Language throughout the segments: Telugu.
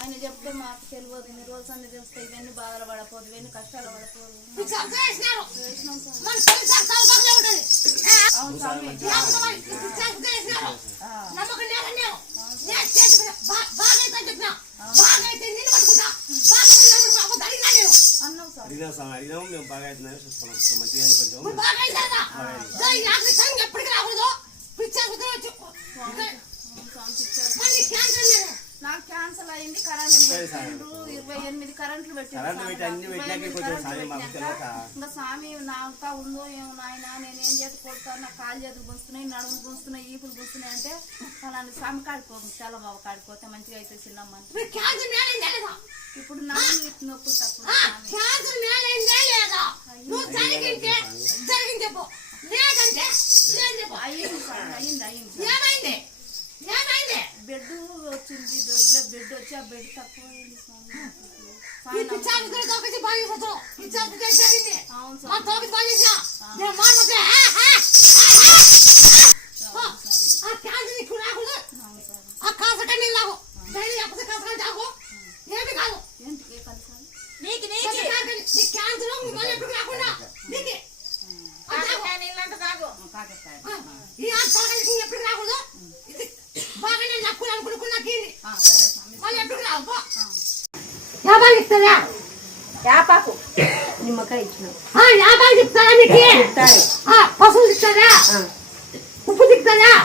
ఆయన చెప్తే మాకు తెలియదు. ఇన్ని రోజులు అన్ని తెలిస్తే ఇవన్నీ బాధలు పడపోదు ఇవన్నీ కష్టాలు పడపోదు. అవును అడిగినాం స్వామి అడిగినాం మేము బాగా అవుతుందని చూస్తున్నాం మంచిగా కొంచెం బాగా పిచ్చర్ నాకు క్యాన్సర్ అయింది కరెంట్లు పెట్టిండ్రు. ఇరవై ఎనిమిది కరెంట్లు ఇంకా స్వామి నాకా ఉందో ఏమో నాయన నేను ఏం చేతి కొడతాను నా కాలు చేతులు గుంస్తున్నాయి నడుము గుంస్తున్నాయి ఈపులు గుంస్తున్నాయి అంటే అలాంటి స్వామి కాడిపో చాలా బాబు కాడిపోతే మంచిగా అయితే లేదా ఇప్పుడు నాకు ఇటు నొప్పులు చెప్పు అయ్యింది స్వామి అయ్యింది బెడ్ వచ్చింది దొడ్లో బెడ్ వచ్చి ఆ బెడ్ తక్కువ అయింది స్వామి ఈ స్వామి పిచ్చారు కూడా తోకచి బాగా చేసినా నేను మాట్లాడితే అవును స్వామి ఆ క్యాన్సర్ నీకు రాకూడదు అవును స్వామి ఆ కాసక నీళ్ళు తాగు డైలీ లేకపోతే కాసక తాగు ఏమి కాదు ఏంటి ఏ కలిసి స్వామి. నీకు నీకు నీ క్యాన్సర్ నీ మళ్ళీ ఎప్పుడు రావు. యాభై ఇస్తుందా యాపాకు. నిమ్మకాయ ఇచ్చిన. యాభై ఇస్తారా మీకు? పసుపు ఇస్తుందా ఉప్పు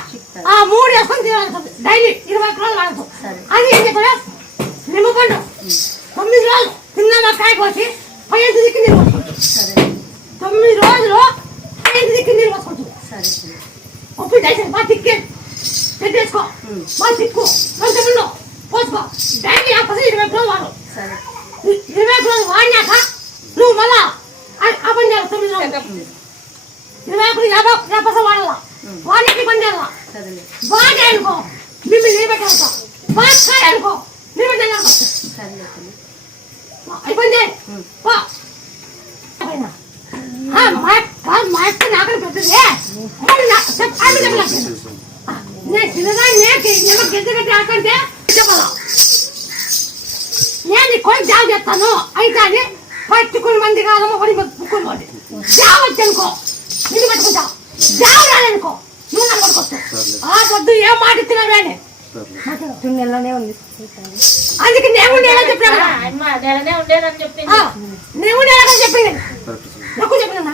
చిక్కుతాయి. ఆ మూడు వేసుకొని తినాలి డైలీ ఇరవై కిలోలు వాడతాం సరే. అది ఏం తొమ్మిది రోజులు తిన్నామా కాయ కోసి పై దిక్కు నీళ్ళు తొమ్మిది రోజులు పై దిక్కు నీళ్ళు సరే ఉప్పు చేసి బాగా తిక్కి పెట్టేసుకో బాగా తిక్కు కొంచెం ముందు పోసుకో డైలీ ఆ పసి ఇరవై కిలోలు వాడు ఇరవై కిలోలు వాడినాక నువ్వు మళ్ళా ఆ- పని చేయాలి తొమ్మిది రోజులు ఇరవై కిలో యాభై యాభై వాడాల వాడికి పని చేయాలా బాగా అనుకో మిమ్మల్ని నిలబెట్టాలనుకో బాగా అనుకో నిలబెట్టాలనుకో అయిపోయింది మా మా అక్క నాకని పెద్దది మళ్ళీ నా- చెప్- ఆమె చెప్పలేదు. నేను చిన్నదాన్ని నేను గెద్ద గట్టి ఆకంటే చెప్పాలా? నేను నీ కొడుకు జాబ్ చేస్తాను. అయితే అది పట్టుకుని మంది కాదమ్మా పడి ముక్కుని పోండి. జాబ్ వచ్చి అనుకో నిన్ను పట్టుకుంటా. జాబ్ రాదనుకో. నువ్వు నన్ను పట్టుకొస్తావు. ఆ పొద్దు ఏం మాట అని టూ నెలలోనే ఉంది. అందుకే నేను ఉండేలా చెప్పినా. నెలనే ఉండేదని చెప్పింది. నేను ఉండేలా కదా చెప్పింది. నాకు చెప్పినా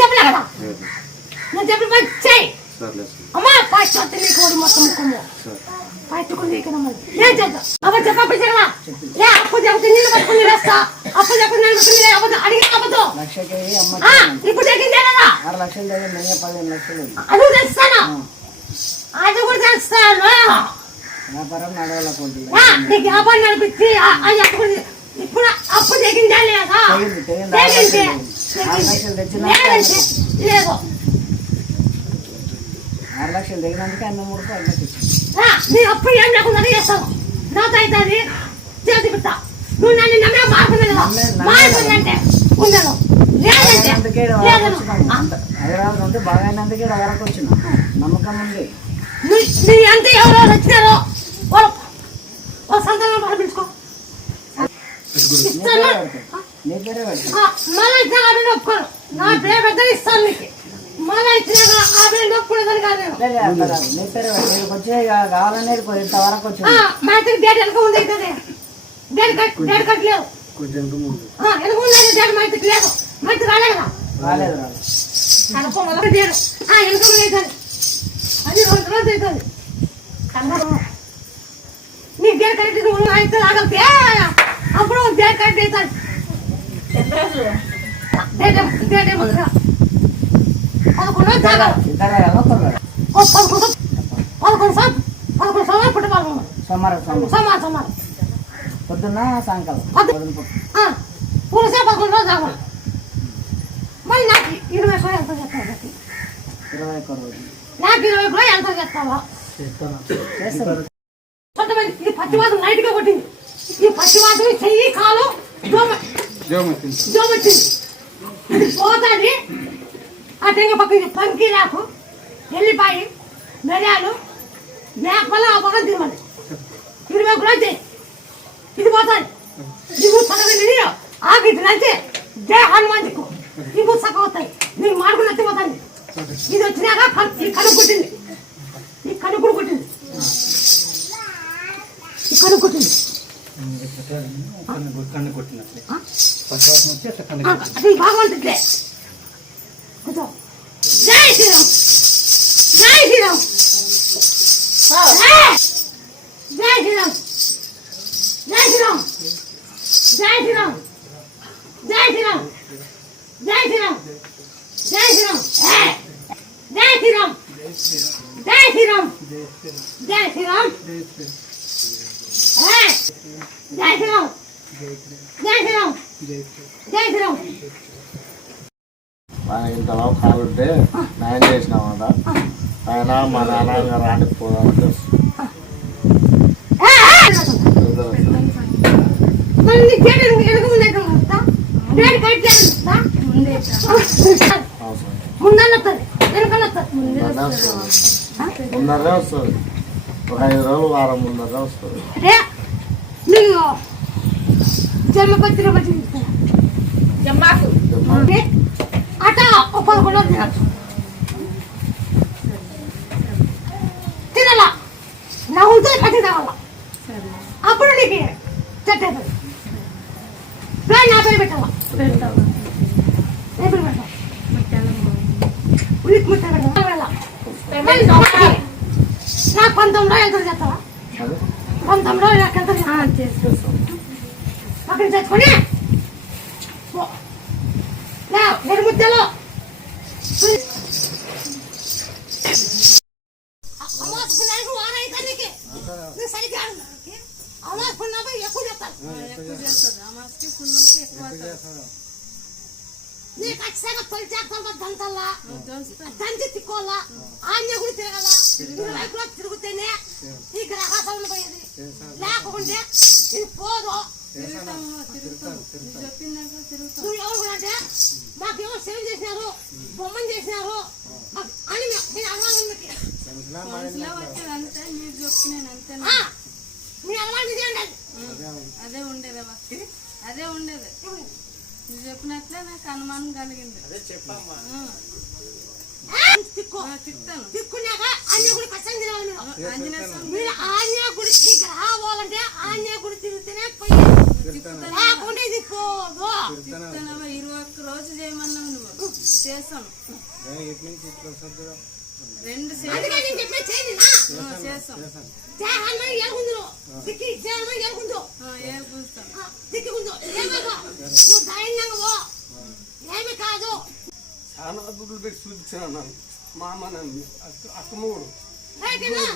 చెప్పలే కదా. నేను చెప్పిన పని చెయ్యి. అమ్మా ఫస్ట్ వస్తే నీకు ఓడి మొత్తం ముక్కము పట్టుకుని ఏం చేద్దాం అప్పుడు ఏ అప్పు నీళ్ళు పట్టుకుని వేస్తా అప్పు చెప్పి నేను పట్టుకుని అబద్ధం. అడిగిన ఆ, ఇప్పుడు చెక్కిందే కదా ఆరు లక్షలు నెయ్యి పదిహేను లక్షలు. అది తెలుస్తాను అది కూడా తెలుస్తాను వ్యాపారం నడవాలనుకుంటుంది నీకు వ్యాపారం నడిపించి ఇప్పుడు అప్పు లేదా? లేదంటే లేదు ఆరు లక్షలు దిగినందుకే అన్న మూడు నీ అప్పు ఏం లేకుండా చేస్తాను నాతో అవుతుంది చేతి పిత్త నువ్వు నన్ను నమ్మే మార్పుంది కదా? మార్పుందంటే ఉండను లేదంటే హైదరాబాద్ బాగా అయినందుకే వరకు వచ్చిన. నమ్మకం ఉంది. నీ అంత ఎవరో వచ్చినారో? వాళ్ళ సంతానం ఇస్తాను. మళ్ళీ ఒప్పుకోను. నా పేరు పెద్ద ఇస్తాను నీకు. కావాలనే ఇంతవరకు వచ్చింది మా ఇద్దరు గేట్ వెనక ఉంది అవుతుంది గేట్ కట్ గేట్ కట్టలేదు కొంచెం ముందు. ఆ, వెనక ఉంది గేట్ మా ఇద్దరికి లేదు మా ఇద్దరు రాలేదు రాలేదు. మొదలు దేడు ఆ వెనక అవుతుంది అది రెండు రోజులు అవుతుంది నీ గేట్ కట్టి నువ్వు అయితే అప్పుడు గేట్ కట్టి అవుతుంది. డేట్ డేట్ ముందుగా పదకొండు రోజులు పదకొండు పదకొండు సార్ పదకొండు సంవత్సరాలు పుట్టి పదకొండు సోమవారం సోమవారం సోమవారం పొద్దున్న సాయంకాలం పొద్దు- పదకొండు రోజులు మళ్ళీ నాకు ఇరవై కూడా ఎంత ఇరవై ఒక్క రోజు నాకు ఇరవై ఎంత చెప్తావా కొంతమంది ఈ పచ్చివాతం నైట్గా కొట్టింది ఈ పచ్చివాతం చెయ్యి కాలు వచ్చింది పోతాది ఆ తెగ పక్కకి పంకిరాకు ఎల్లిపాయి మిరియాలు మేకల ఆ పక్కన తినమని ఇరవై కూడా అంతే ఇది పోతాయి. నీకు చదవండి ఆకు అంతే జయ హనుమాన్ దిక్కు నీకు సగ అవుతాయి నీకు నచ్చి పోతాయి. ఇది వచ్చినాక ఈ కను కుట్టింది. ఈ కను కూడా కుట్టింది. ఈ కను కుట్టింది. కన్ను కొట్టినట్లే. ఆ? ఉంటుందా? గేట్ కట్ చేయాలి అవసరం ముందన్న వస్తుంది ఒక ఐదు రోజులు వారం ముందరే వస్తుంది. అంటే నీకు జన్మపత్రి బట్టి తీసుకున్నా జమ్మాకు. అట ఒక పదకొండు రోజులు తినచ్చు తినాల నా అప్పుడు నీకు చెట్టు అవుతుంది ప్లాన్ నా పేరు పెట్టాలా పెట్టాలి ఉలికి ముట్ట పెట్టాలా మళ్ళీ ఒకటి. నాకు పంతొమ్మిది రోజులు ఎంత చేస్తావా? పంతొమ్మిది రోజులు నాకు ఎంత చేస్తాం అక్కడ తెచ్చుకొని పో. లే, రెండు ముద్దలు అమ్మాసుకున్నాను వారైతే నీకు నువ్వు సరిగ్గా ఎక్కువ ఎక్కువ ఎక్కువ. నీ ఖచ్చితంగా తొలి చేస్తాను దంతల్లా. దంచి తిక్కోవాలా ఆజ్ఞ కూడా తిరగాల వైపులా తిరుగుతేనే ఈ గ్రహాసాలను పోయేది. లేకుంటే ఇది పోదు. నువ్వు ఎవరు కూడా అంటే మాకు ఎవరు సేవ చేసినారు బొమ్మని చేసినారు. అని మీరు చెప్పినాను అదే. ఉండేదవా అదే ఉండేది. నువ్వు చెప్పినట్లే నాకు అనుమానం కలిగింది. ఆంజనేయ గుడి ఖచ్చితంగా తిరగాలి మీరు ఆంజనేయ గుడి తిరిగితేనే లేకుంటే ఇది పోదు తిట్టానవా ఇరవై ఒక్క రోజు చేయమన్నావు నువ్వు. చేస్తాను. రెండు కాదు. చాలా గుడ్లు పెట్టి చూపించాను మా అమ్మ నన్ను. అక్క మూడు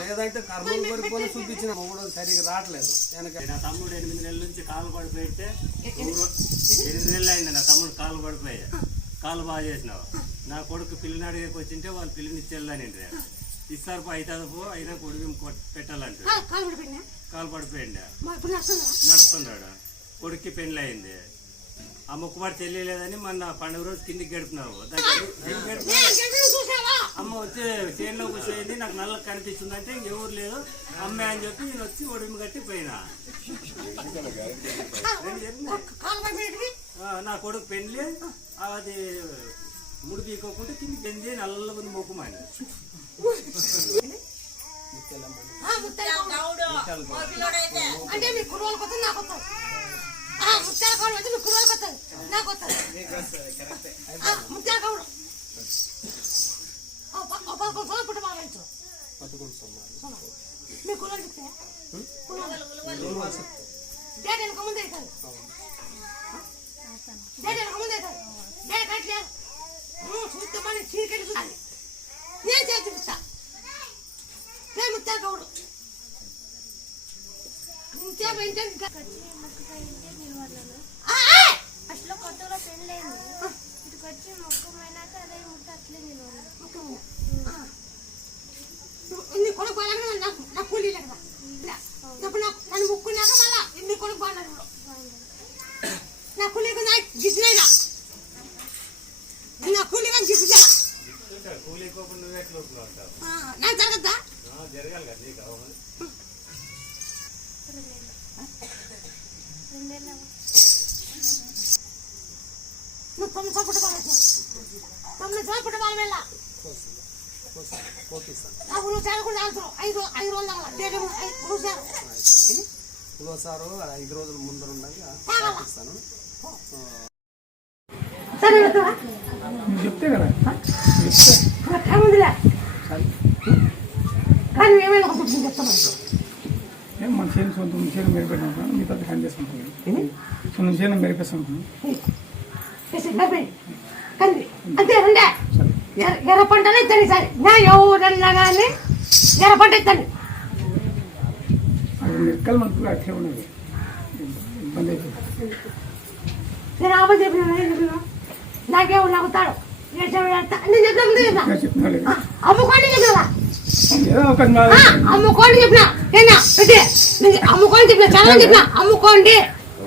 లేదంటే కర్మలు పడిపోయి చూపించిన మొగుడు సరిగ్గా రావట్లేదు. వెనక నా తమ్ముడు ఎనిమిది నెలల నుంచి కాలు పడిపోయితే ఎనిమిది నెలలు అయింది నా తమ్ముడు కాలు పడిపోయా. కాలు బాగా చేసినావు. నా కొడుకు పిల్లని అడిగేకి వచ్చింటే వాళ్ళు పిల్లని ఇచ్చేళ్ళని ఇస్తారు అవుతుంది పో అయినా కొడుకు పెట్టాలంటే కాలు వస్తుందా నడుస్తున్నాడు. కొడుక్కి పెళ్ళి అయింది ఆ మొక్కుబడి తెలియలేదని మొన్న పండుగ రోజు కిందికి గడిపినావు. అమ్మ వచ్చి చేనులో కూర్చోయింది నాకు నల్ల కనిపిస్తుందంటే ఇంకెవరు లేదు అమ్మే అని చెప్పి నేను వచ్చి ఒడిమి కట్టి పోయినా. నా కొడుకు పెళ్ళి అది ముడి పీకోకుంటే కింది పెంది నల్ల మంది మొక్కుమాని అంటే మీ కుర్రోళ్ళకి వస్తుంది నాకు వస్తుంది ఆ, ముత్యాల కావుడు అయితే మీ కుర్రోళ్ళకి వస్తుంది నాకు వస్తుంది ఆ, ముత్యాల కావుడు ఓ ప- ఓ పదకొండు సంవత్సరాలు పుట్టి బాగా ఇచ్చు మీ కుర్రోళ్ళు చెప్తే డేట్ వెనక ముందే అవుతుంది డేట్ వెనక ముందే అవుతుంది డేట్ కట్టలేదు నువ్వు చూస్తే మన చీకటి చూడాలి నేను చేసి చూపిస్తా. నేను ఆ, ఆ! అసలు కొత్తలో పెళ్ళైంది. ఇటుకు వచ్చి మొక్కమైనాక అదే ముట్ట అట్లే నిలవాలి కొడుకు బాగా నాకు ఓకే సార్ ఇదో సారు ఐదు రోజులు ముందర ఉండగా పంపిస్తాను చెప్తే కదా కానీ ఏమైనా చెప్తాను మన చేను సొంత చేను మెరిపెట్టాను మిగతా హ్యాండ్ చేసుకుంటాను సొంత చేను మెరిపేస్తాను అంతే ఎర్ర పంటనే ఇస్తాను సరే నా ఎవరన్నా కానీ ఎర్ర పంట ఇస్తాను లెక్కలు మనకు అట్లే ఉన్నది. ఇబ్బంది నేను ఆమె చెప్పిన నాకేమో నవ్వుతాడు. అమ్ముకోండి చెప్పినా. అమ్ముకోండి చెప్పినా. అమ్ముకోండి చెప్పినా. చాలా చెప్పినా అమ్ముకోండి.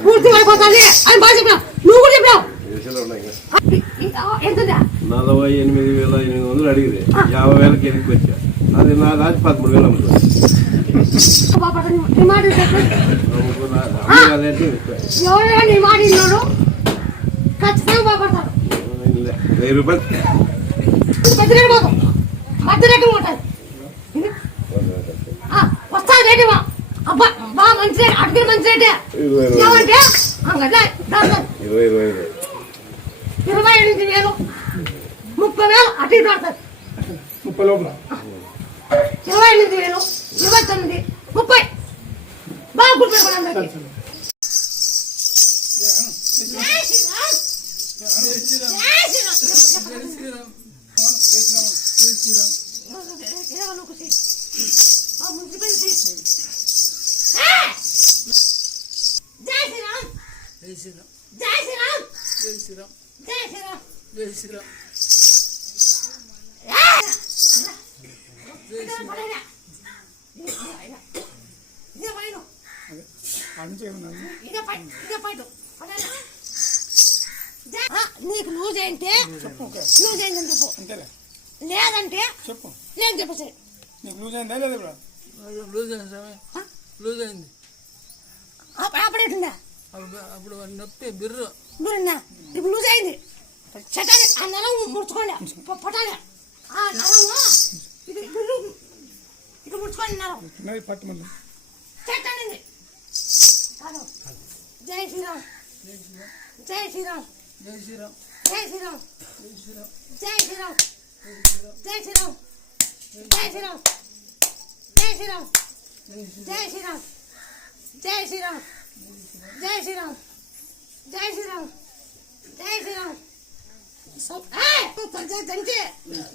పూర్తి పడిపోతుంది అని బాగా చెప్పినావు నువ్వు కూడా చెప్పినావు. ఎంత నలభై ఎనిమిది వేల ఎనిమిది వందలు అడిగింది యాభై వేలకి వెనక్కి వచ్చా? అది నా రాజు పదమూడు వేలు అమ్ముతుంది వెయ్యి రూపాయలు. ఇరవై ఇరవై ఇరవై ఎనిమిది వేలు. ముప్పై వేలు అటు ఇటు పడుతుంది ముప్పై లోపల. ఇరవై ఎనిమిది వేలు ఇరవై తొమ్మిది ముప్పై. బాగా గుర్తుపెట్టుకోండి అందరికీ. జై శ్రీరామ్. జై శ్రీరామ్. జై శ్రీరామ్. జై శ్రీరామ్. జై శ్రీరామ్. నీకు లూజ్ ఏంటే లూజ్ అయిందని చెప్పు అంతేలే లేదంటే చెప్పు నేను చెప్పేసి నీకు లూజ్ అయిందా లేదా ఇప్పుడు లూజ్ అయింది స్వామి లూజ్ అయింది అప్పుడేటుందా అప్పుడు అప్పుడు నొప్పి బిర్రు మీరున్నా ఇప్పుడు లూజ్ అయింది చట్టాలి ఆ నెల ముడుచుకోండి పొట్టాలి ఆ నెలము ఇది ఇది నరం చిన్నది పట్టు మళ్ళీ చట్టానండి కాదు జై శ్రీరామ్ జై శ్రీరామ్ జై శ్రీరామ్ జై శ్రీరామ్ జై శ్రీరామ్ జై శ్రీరామ్ జై శ్రీరామ్ జై శ్రీరామ్ జై శ్రీరామ్ జై శ్రీరామ్ జై శ్రీరామ్ జై శ్రీరామ్ జై శ్రీరామ్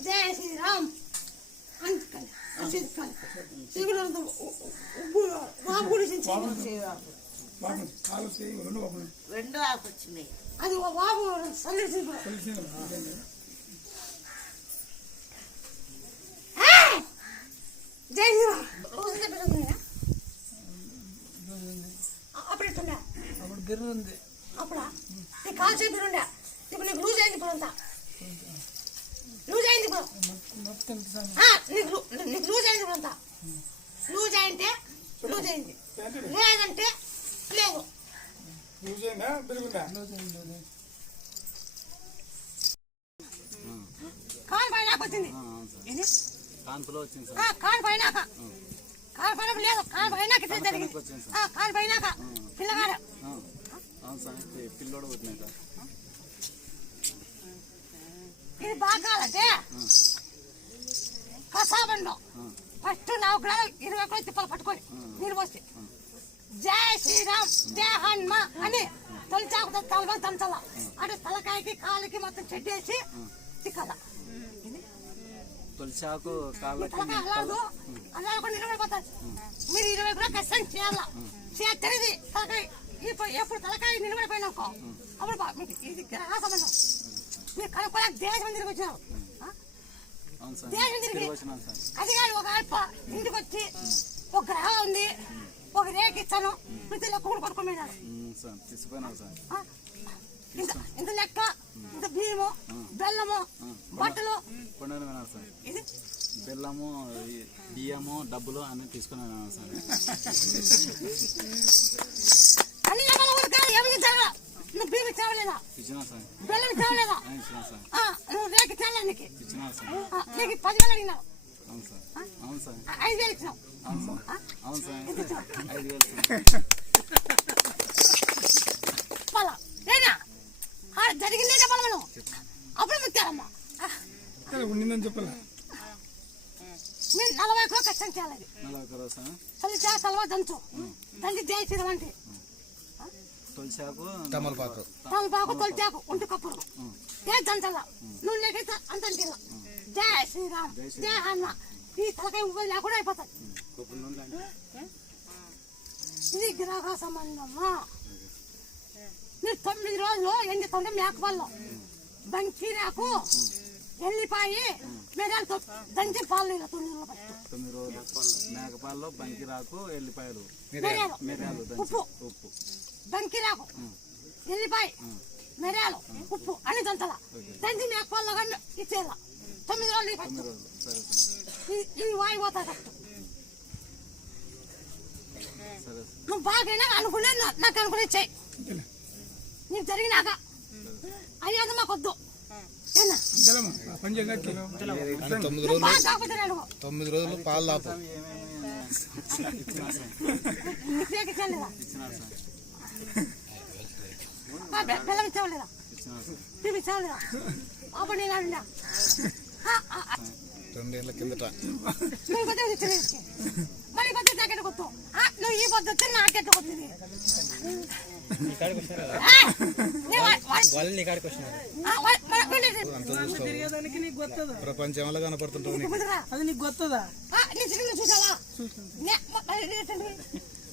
జై శ్రీరామ్ రెండో ఆకు వచ్చింది అది బాబు అప్పుడు ఎట్టుండే అప్పుడు? బిర్రుంది అప్పుడా కాల్చే బిర్రుండే ఇప్పుడు నీకు లూజ్ అయింది ఇప్పుడు అంతా అయింది ఇప్పుడు. అయింది అంతా. లూజ్ అయింటే లేదంటే లేదు. కాన్ పైనాక వచ్చింది. కాన్ పైనాక కాన్ పైన లేదు. కాన్ ఇది బాగా కావాలంటే కసాబంలో ఫస్ట్ నాలుగు గ్రాములు ఇరవై కూడా తిప్పలు పట్టుకొని నీళ్ళు పోసి జై శ్రీరామ్ జై హనుమ అని తొలిచాకు తలవ తంచల. అంటే తలకాయకి కాలుకి మొత్తం చెడ్డేసి తిక్కల తులసాకు అలాదు అలా కూడా నిలబడిపోతుంది మీరు ఇరవై కూడా కష్టం చేయాల? చేస్తేది తలకాయ. ఇప్పుడు ఎప్పుడు తలకాయ నిలబడిపోయినాకో అప్పుడు ఇది గ్రహ సంబంధం. దేశం తిరిగి వచ్చినావు. దేశం తిరిగి అది కాదు ఒక అల్ప ఇంటికి వచ్చి ఒక గ్రహం ఉంది ఒక రేట్ ఇచ్చాను. ప్రతి లెక్క కూడా కొట్టుకోమన్నాడు ఇంత లెక్క ఇంత బియ్యము బెల్లము బట్టలు. ఇది? బెల్లము బియ్యము డబ్బులు అన్ని తీసుకుని సార్. అన్ని లెక్కలు కూడా కాదు ఏమి నువ్వు భీమి చావలేదా బెల్లం చావలేదా నువ్వు రేక చాలానికి నీకు పదివేలు ఐదు వేలు ఇచ్చినావు. జరిగిందే చెప్పాలి మనం అప్పుడు ముక్కారమ్మా ఉండిందని చెప్పాలా. నలభై ఒక్క కష్టం చేయాలి. చల్లి చేస్తావా దంచు. దంచి చేయించడం అంటే. తొలిసాకు తమలపాకు తమలపాకు తొలిసాకు ఒంటి కప్పుడు. జై జంజల నువ్వు అంత జై శ్రీరామ్. జై అన్న. ఈ తలకాయ ఉపయోగ లేకుండా అయిపోతుంది ఇది గిరాక సంబంధమా? మీరు తొమ్మిది రోజులు ఎన్ని తొండ మేకపళ్ళు? బంకి నాకు ఎల్లిపాయి మెడలు దంచి పాలు తొమ్మిది రోజులు మేకపాల్లో బంకి ఎల్లిపాయలు. ఉప్పు. ఉప్పు. బంకిరాకు ఎల్లిపాయ మిరియాలు ఉప్పు అన్ని దంతల. దంచి మీ అక్కల్లో ఇచ్చేలా. తొమ్మిది రోజులు పట్టు ఇవి వాయిపోతా కట్టు నువ్వు బాగైనా అనుకునే నాకు అనుకునే చెయ్యి నీకు జరిగినాక. అయ్యాక మాకు వద్దు. తొమ్మిది రోజులు పాలు లాపు పిల్లకి ఇచ్చావలేదా నువ్వు ఇచ్చావలేదా అప్పుడు నేను అడిగా రెండేళ్ళ కిందట నువ్వు కొద్దిగా తెచ్చి మళ్ళీ కొద్ది జాకెట్ కొత్త నువ్వు ఈ పొద్దు వచ్చి నా అక్కడ కొద్దిది చూసావా?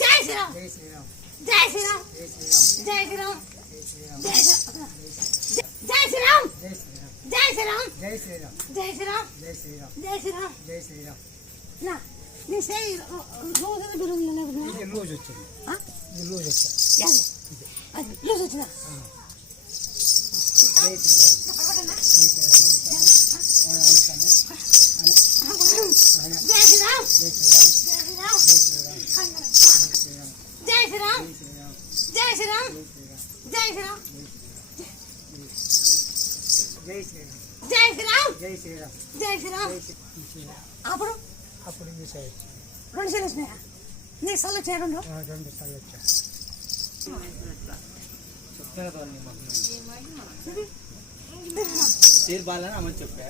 జై శ్రీరామ్ జై శ్రీరామ్ జై శ్రీరామ్ జై శ్రీరామ్ జై శ్రీరామ్ జై శ్రీరామ్ జై శ్రీరామ్ జై శ్రీరామ్ జై శ్రీరామ్ జై శ్రీరామ్ జై శ్రీరామ్ జై శ్రీరామ్ నా నీ చేయి రోజు బిరుదు ఇది లూజ్ వచ్చింది ఇది లూజ్ వచ్చింది అది లూజ్ వచ్చిన జై శ్రీరామ్ జై శ్రీరామ్ జై శ్రీరామ్ జై శ్రీరామ్ श्री राम जय श्री राम जय श्री राम जय श्री राम जय श्री राम जय श्री राम అప్పుడు అప్పుడు మిస్ అయ్యచ్చు రెండు సార్లు వచ్చినాయా నీకు సార్లు వచ్చాయి రెండు రెండు సార్లు వచ్చా తీర్పాలని అమ్మ చెప్పా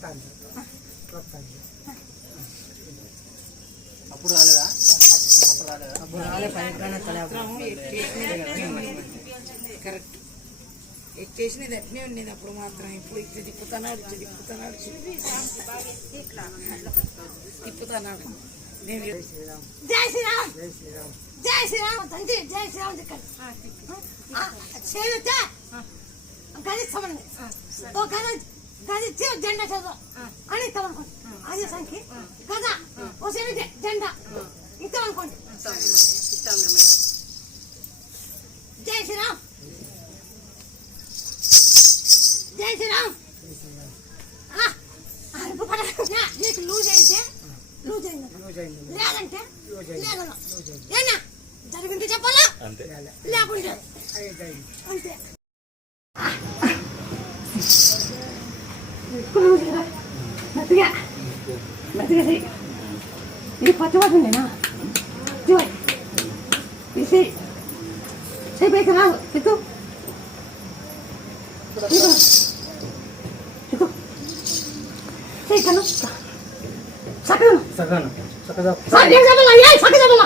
అంటున్నాడు కొత్తాను కొత్తాను కరెక్ట్. ఎట్టేసినది అట్నే ఉండేది అప్పుడు మాత్రం. ఇప్పుడు ఇట్లా తిప్పుతున్నాడు ఇట్లా తిప్పుతున్నాడు తిప్పుతున్నాడు నేను జై శ్రీరామ్. జై శ్రీరామ్. జై శ్రీరామ్. జై శ్రీరామ్ తండ్రి జై శ్రీరామ్ చెప్పండి. చేస్తే గది సమండి ఓ గది గది జెండా చదువు అని ఇస్తామనుకోండి ఆర్య సంఖ్య గద ఒకసారి జెండా. ఇస్తాం అనుకోండి జై శ్రీరామ్. జై శ్రీరామ్. నీకు లూజ్ అయితే లూజ్ అయింది. లేదంటే లేదన్నా లేకుంటే. అంతే. Come మంచిగా ఇది పచ్చివాడు ఉండేనా పచ్చివాడు ఇది చేయి చేయి పైకి రాదు. చిక్కు చిక్కు చేయి కను సగను సగను సగదా సగను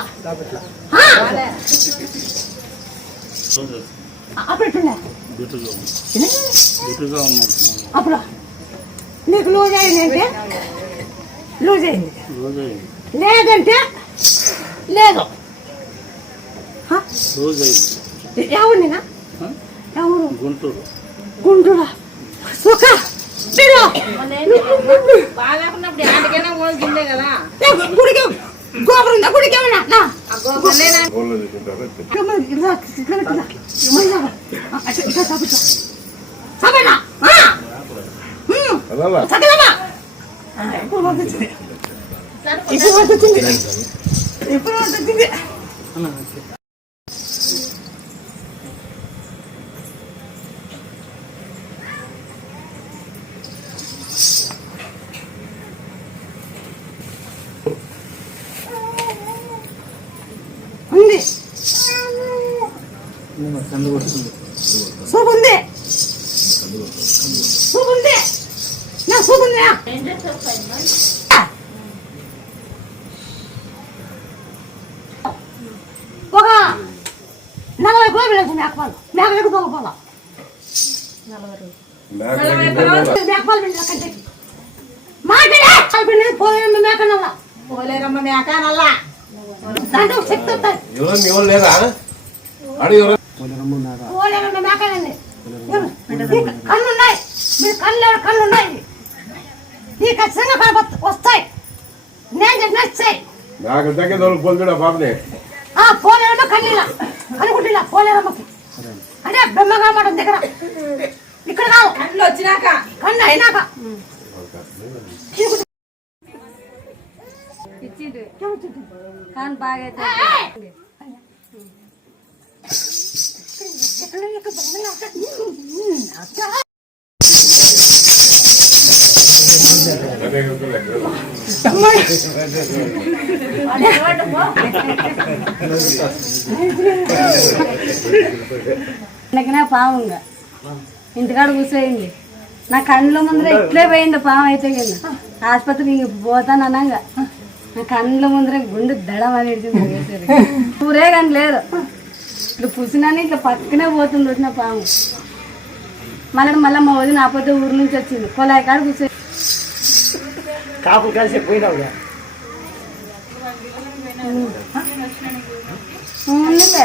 అప్పుడు నీకు లోజ్ అయిందంటే లూజ్ అయింది. లేదంటే లేదు. ఎవరు నేనా? ఎవరు గుంటూరు. గుంటూరా? సుఖ గుడికి గోపురం ఉందా? గుడికి ఏమన్నా నా. ఆ గోపలేనా ఫోన్లో చూసుకుంటారా ఇట్లా ఇట్లా ఇట్లా ఇట్లా ఇట్లా ఇట్లా ఇట్లా సాపిట్లా సాపేనా అలా సకలమా ఇప్పుడు పంపించింది ఇప్పుడు పంపించింది ఇప్పుడు పంపించింది ఉంది సూపు ఒక నలభై కోట్లు వెళ్తుంది మేకపాలు మేకలకు దొంగపాలు మేకపాలు పిండి కంటే మాట్లాడే పిండి పోయిన మేక నల్ల. పోలేరమ్మ మేక నల్లా. దాంట్లో శక్తి వస్తుంది. ఎవరో మీ వాళ్ళు లేరా అడిగి ఎవరో? పోలేరన్న మేకలండి కళ్ళు ఉన్నాయి మీరు కళ్ళు కళ్ళు ఈ ఖచ్చితంగా కనప- వస్తాయి. నేను చెప్పిన వస్తాయి నాకు తగ్గే దొరికి పోల్చుడా పాపని ఆ పోలేరమ్మ కన్నీలా అనుకుంటున్నా పోలేరమ్మకి. అంటే బ్రహ్మగా మాట దగ్గర. ఇక్కడ కాదు. కళ్ళు వచ్చినాక. కన్ను అయినాక. కానీ బాగా ఏయ్! ఎక్కడ ఎక్కడ బ్రహ్మగా ఇంటికాడ కూర్చోయింది. నా కళ్ళ ముందర ఇట్లే పోయింది పాము అయితే కింద. ఆసుపత్రికి ఇంక పోతాను అనంగా. నా కళ్ళ ముందర గుండె దడం అని ఊరే కానీ లేదు ఇట్లా పుసినాని ఇట్లా పక్కనే పోతుంది వచ్చిన పాము. మళ్ళీ మళ్ళీ మా వదిన ఆపోతే ఊరు నుంచి వచ్చింది. కొలాయి కాడ కూర్చో కాపులు కలిసి పోయినావు ఉందిలే.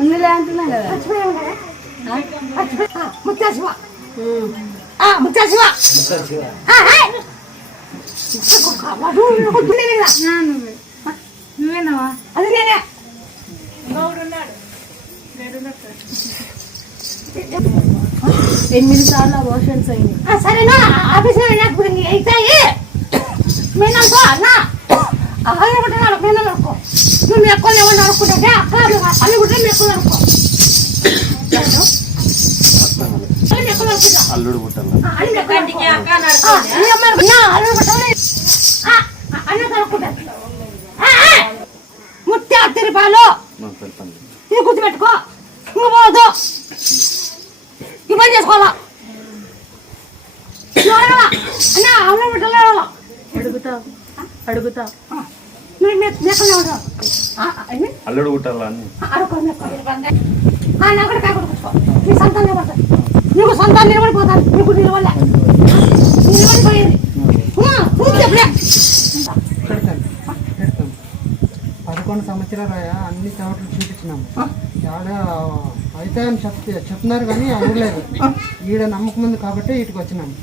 ఉందిలే అంటున్నా కదా. ముత్యాశివ. ఆ ముత్యాశివ. లేదా? నువ్వేనావా? అది నేనే. ఎనిమిది సార్లు అబోషన్స్ అయింది ఆ, సరేనా? ఆఫీస్ నాకు అవుతాయి మీననుకో అన్నా అక్కడ కూడా నాకు మీనలు అనుకో నువ్వు మీ అక్కలు ఎవరు అనుకుంటే అక్క అల్లు కూడా మీ అక్కలు మీ అనుకుంటా అల్లుడు పుట్టాలి ఆ, అని మీ అక్కలు అనుకో. ఆ, మీ అమ్మ నా అల్లు కూడా ఆ, ఆ, అన్న కనుక్కుంటాను ఆ, ముత్య తిరుపాలు ఇది గుర్తుపెట్టుకో. ఇంక పోదు. ఈ పని చేసుకోవాలా? అన్నా అల్లు బిడ్డలు ఎవరవా? అడుగుతావు అడుగుతావు? అల్లుడు. ఆ, నా సంతానం నిలబడతాయి నీకు సంతానం నిలబడిపోతాను. నీకు నిలబడలే. నిలబడిపోయింది. పదకొండు సంవత్సరాలు అయ్యా అన్ని చోట్ల చూపించినాము ఆడ అయితే అని చెప్తే చెప్తున్నారు కానీ అవ్వలేదు ఈడ నమ్మకం ఉంది కాబట్టి ఇటుకు వచ్చినాము